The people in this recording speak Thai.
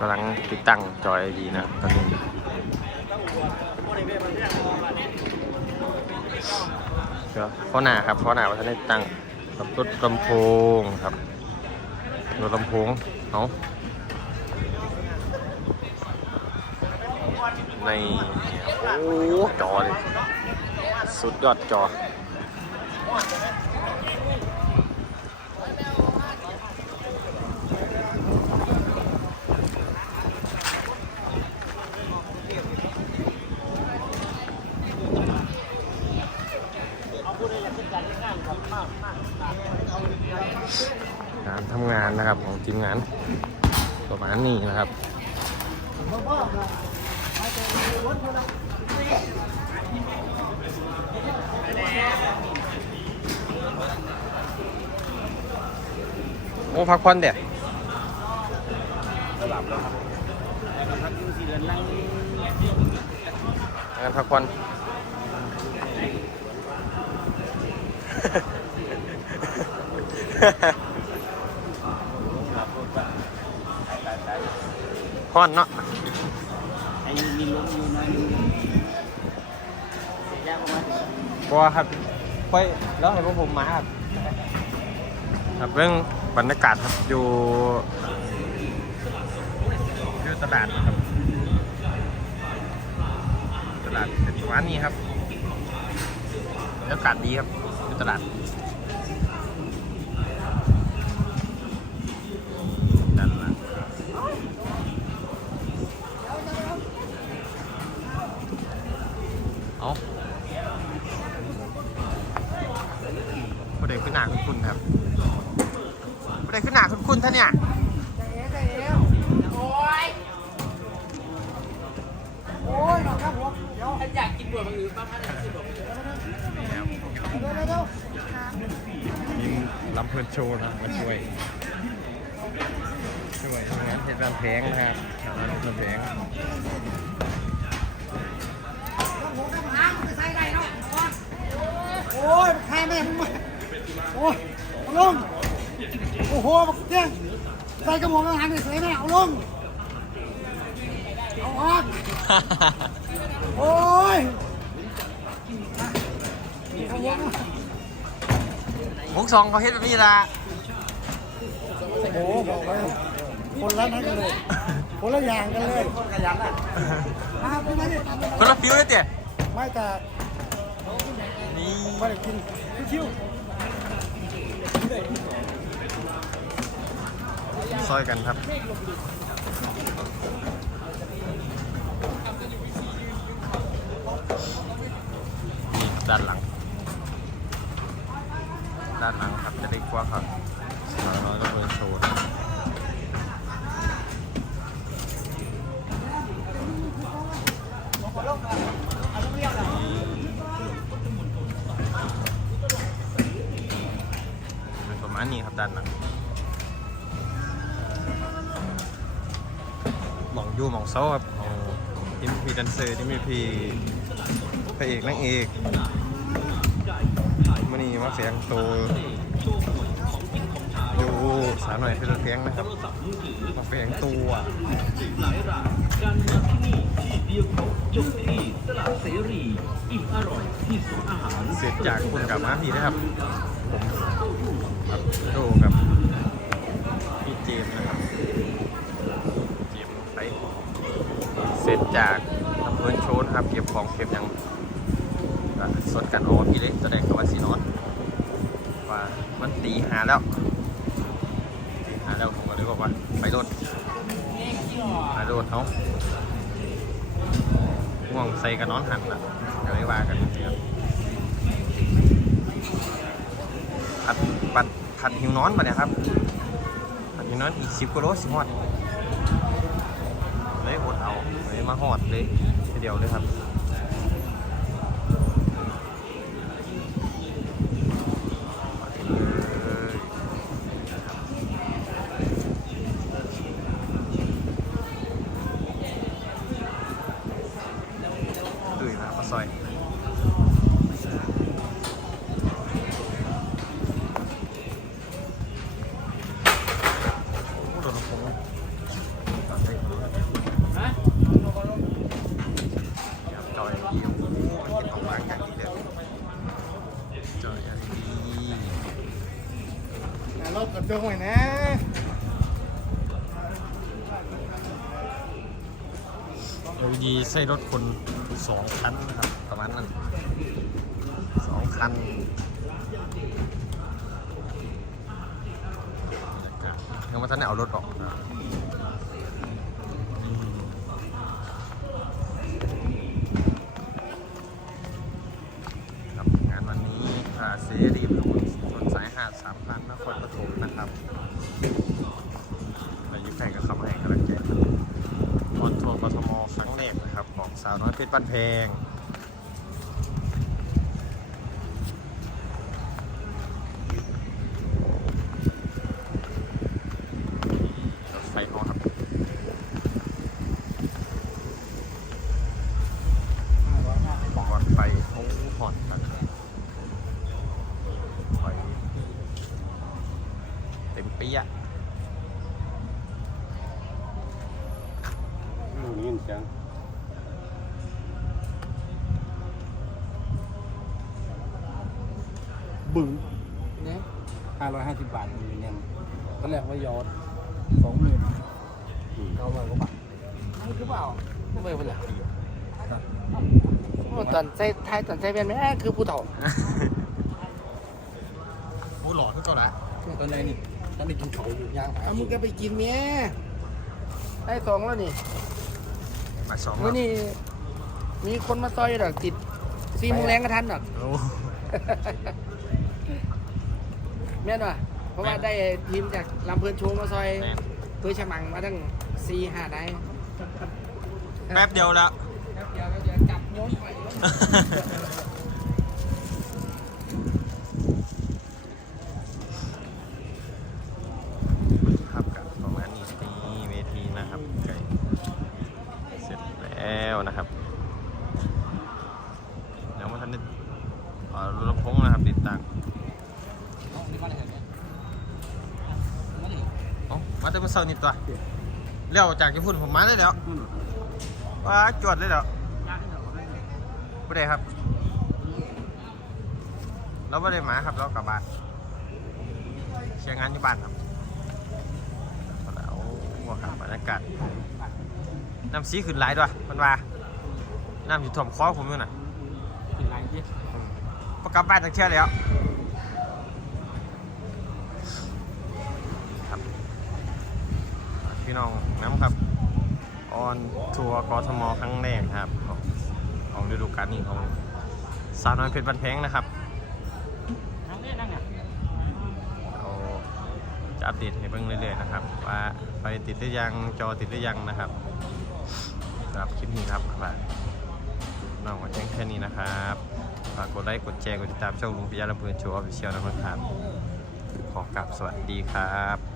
กำลังติดตั้งจอ LED นะตอนนี้เดี๋ยวข้อหน้าครับข้อหน้าว่าท่านได้ตั้งกับรถลำโพงครับรถลำโพงเอาในโอ้จอเลยสุดยอดจอ การทำงานนะครับของทีมงานประมาณนี้นะครับโอ้พักผ่อนเด็ดงานพักผ่อน ฮ้อนเนาะไอ้มีลมอยู่หน่อยนึงเสร็จแล้วก็มาบัวครับไปแล้วให้พวกผมมาครับครับเรื่องบรรยากาศครับอยู่อยู่ตลาดครับ ตลาดเป็นร้านนี้ครับบรรยากาศดีครับอยู่ตลาด นท่านเนี่ยอยหนอกครับผมเดี๋ยวถ้าอยากกินบวมันอื่นบ้างถ้าอยากกินบวชเดี๋ยวเดี๋ยวเดี๋ยวยิงลำเพลินโชว์นะมาช่วย ช่วยทำงานเทศบาลแพงนะครับทำงเทศบาลแพง กระหม่อมหางใส่แม่เอาลง เอาออก โอ้ยเอาลงมุกซองเขาเฮ็ดแบบนี้ละโอ้โหบอกเลยคนละนั่นกันเลย คนละอย่างกันเลยขยันอะมาเป็นไงเนี่ยคนละฟิวเลยเตี๋ยไม่แต่นี่ไม่ได้กินคิ้ว ซอยกันครับนี่ด้านหลัง ด้านหลังครับจะได้กว้างครับสาวน้อยก็เปิดโชว์ประมาณนี้ครับด้านหลัง อยู่หมองเซาครับองที่มีดันเซอร์ที่มีพีพระเอกนางเอกมันนี่มาแฝงตัวอยู่สาหน่อยเป็นเพียงนะครับมาแฝงตัวการมาที่นี่ที่เดียวครบจบที่ตลาดเสรีอิ่มอร่อยที่ศูนย์อาหารเสร็จจากคุณกับมาพี่นะครับผมโดกับพี่เจมส์นะครับ เจมส์ไป เสร็จจากอำเภอโชนครับ เก็บของเก็บยังสดกันโอ้พี่เล็กแสดงกับว่าสีนอนว่ามันตีหาแล้วตีหาแล้วผมก็เลยบอกว่าไปโดนไปโดนเขาง่วงใส่กันนอนหันละก็เลยว่ากันนะครับผัดผัดผัดหิวนอนมาเนี่ยครับผัดหิวนอนอีกสิบกิโลสิหอด เลยอดเอาเลยมาหอดเลยทีเดียวเลยครับ กดตัวหน่อยนะเอลดีใส่รถคนสองคันนะครับ ประมาณนั้นสองคันยังไม่ทันได้เอารถออกนะ กทมครั้งแรกนะครับ ของสาวน้อยเพชรบ้านแพงรถไฟเขาครับบอกก่อนไปเขาหอนกันไฟเต็มเปียะ นี่เสียง บึ้งเนี่ยห้าร้อยห้าสิบบาทอยู่ยังตอนแรกว่ายอดสองหมื่นเก้าร้อยกว่าบาทนี่คือเปล่าไม่เป็นไรตอนใส่ไทยตอนใส่เป็นไหมคือผู้เฒ่าผู้หล่อทุกตัวละตอนไหนนี่ตอนนี้กินเขาอยู่ย่างเอามึงก็ไปกินเมียได้สองแล้วนี่มาสองมื่อนี้มีคนมาซอยดอกติดซีโมงแรงกระทันดอกโอ้ แม่นว่ะเพราะว่าได้ทีมจากลำเพลินโชว์มาซอยแม่น เพื่อฉมังมาตั้งสี่ห้าได้แป๊บเดียวแล้วครับเดี๋ยวเดี๋ยวจับโยนไป ครับกับประมาณนี้นี่เวทีนะครับไก่เสร็จแล้วนะครับเดี๋ยวมาทันได้เอ่อรถลำโพงนะครับติดตั้งเอ้า มาแต่เมื่อเช้านี่ตัวเลี้ยวจากญี่ปุ่นผมมาได้แล้วว้าจวดเลยแล้วไม่ได้ครับเราไม่ได้มาครับเรากลับบ้านเชียงงานอยู่บ้านครับแล้วหัวครับบรรยากาศน้ำสีขึ้นหลายด้วยมันว่าน้ำอยู่ถ่วมคอผมอยู่น่ะเป็นไรที่ประกลับบ้านตั้งเที่ยวแล้วครับพี่ น้องน้ำครับ ออนทัวร์กทมครั้งแรกครับ ของของฤดูกาลนี้ของสาวน้อยเพชรบันแพงนะครับนั่งเนี่ยนั่งเนี่ยเราจะอัปเดตให้เบิ่งเรื่อยๆนะครับ ว่าไฟติดหรือยังจอติดหรือยังนะครับสำหรับคลิปนี้ครับฝากน้องมาแจ้งแค่นี้นะครับฝากกดไลค์กดแชร์กดติดตามช่องลุงพิยาลำเพลินโชว์ออฟฟิเชียลนะครับขอกลับสวัสดีครับ